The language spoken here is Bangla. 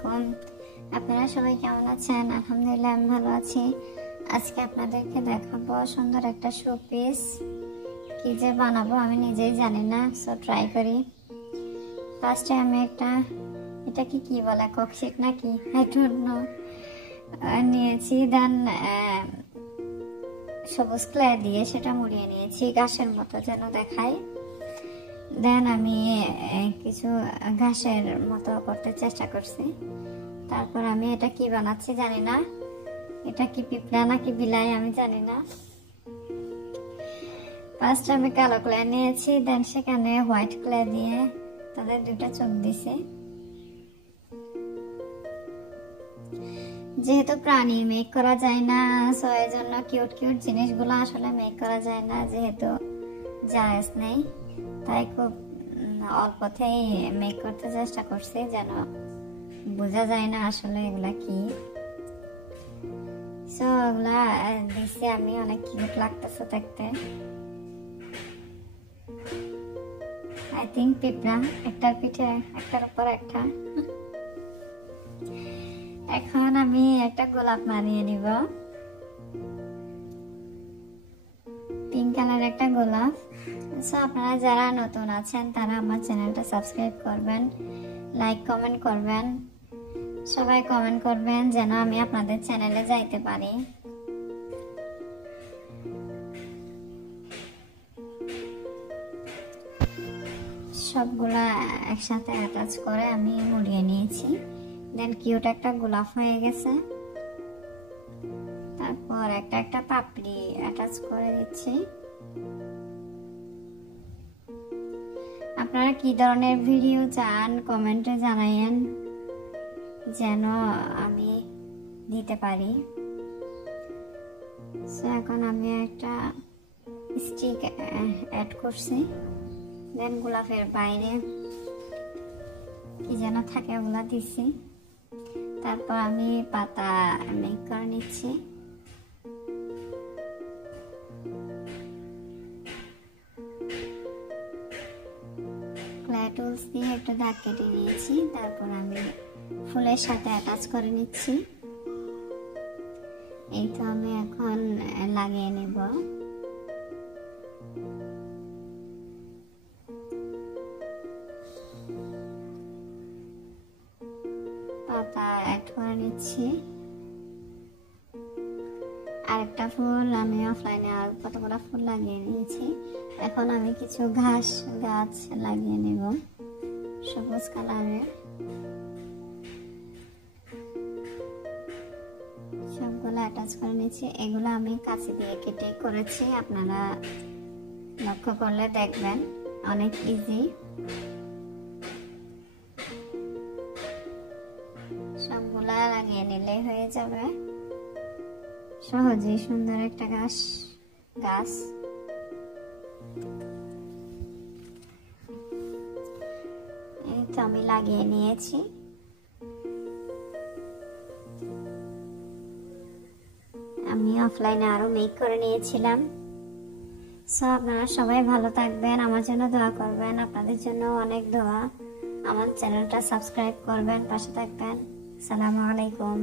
আলাইকুম। আপনারা সবাই কেমন আছেন? আলহামদুলিল্লাহ আমি ভালো আছি। আজকে আপনাদেরকে দেখাবো সুন্দর একটা শোপিস। কি যে বানাবো আমি নিজেই জানি না, সো ট্রাই করি। ফার্স্টে আমি এটা কি বলে, ককশিট নাকি আই ডোন্ট নো, নিয়েছি। দেন সবুজ ক্লে দিয়ে সেটা মুড়িয়ে নিয়েছি ঘাসের মতো যেন দেখায়। দেন আমি কিছু ঘাসের মতো করতে চেষ্টা করছি। তারপর আমি এটা কি বানাচ্ছি জানি না, এটা কি পিঁপড়া নাকি বিলাই আমি জানি না। ফার্স্ট আমি কালো ক্লে নিয়েছি, দেন সেখানে হোয়াইট ক্লে দিয়ে তাদের দুটা চোখ দিছি। যেহেতু প্রাণী মেক করা যায় না, সো এই জন্য কিউট কিউট জিনিসগুলো আসলে মেক করা যায় না, যেহেতু জায়েজ নেই। তাই খুব অল্পতেই মেক করতে চেষ্টা করছি, যেন বোঝা যায় না আসলে এগুলা কি। সো এগুলা দিচ্ছি আমি, অনেক কিউট লাগতেছে দেখতে। আই থিঙ্ক পিঁপড়া, একটার পিঠে একটার উপর একটা। এখন আমি একটা গোলাপ বানিয়ে নিব, পিঙ্ক কালার একটা গোলাপ। সো আপনারা যারা নতুন আছেন তারা আমার চ্যানেলটা সাবস্ক্রাইব করবেন, লাইক কমেন্ট করবেন, সবাই কমেন্ট করবেন যেন আমি আপনাদের চ্যানেলে যাইতে পারি। সবগুলা একসাথে অ্যাটাচ করে আমি মুড়িয়ে নিয়েছি। দেন কিউট একটা গোলাপ হয়ে গেছে। তারপর একটা পাপড়ি অ্যাটাচ করে দিচ্ছি। আপনারা কি ধরনের ভিডিও চান কমেন্টে জানাইয়েন যেন আমি দিতে পারি। সো এখন আমি একটা স্টিক অ্যাড করছি। দেন গোলাপের বাইরে কি যেন থাকে ওগুলা দিচ্ছি। তারপর আমি পাতা মেক করে নিচ্ছি। ক্লে টুলস দিয়ে একটু দাগ কেটে নিয়েছি। তারপর আমি ফুলের সাথে অ্যাটাচ করে নিচ্ছি। এই তো আমি এখন লাগিয়ে নেব। পাতা অ্যাড করে নিচ্ছি। আরেকটা ফুল আমি অফলাইনে আর কতগুলো ফুল লাগিয়ে নিয়েছি। এখন আমি কিছু গাছ লাগিয়ে নেব সবুজ কালারের। সবগুলো অ্যাটাচ করে নিচ্ছি। এগুলো আমি কাঁচি দিয়ে কেটে করেছি, আপনারা লক্ষ্য করলে দেখবেন অনেক ইজি। সবগুলা লাগিয়ে নিলে হয়ে যাবে সহজেই সুন্দর একটা গাছ। এই তো আমি লাগিয়ে নিয়েছি। আমি অফলাইনে আরো মেক করে নিয়েছিলাম। সো আপনারা সবাই ভালো থাকবেন, আমার জন্য দোয়া করবেন। আপনাদের জন্য অনেক দোয়া। আমার চ্যানেলটা সাবস্ক্রাইব করবেন, পাশে থাকবেন। আসসালামু আলাইকুম।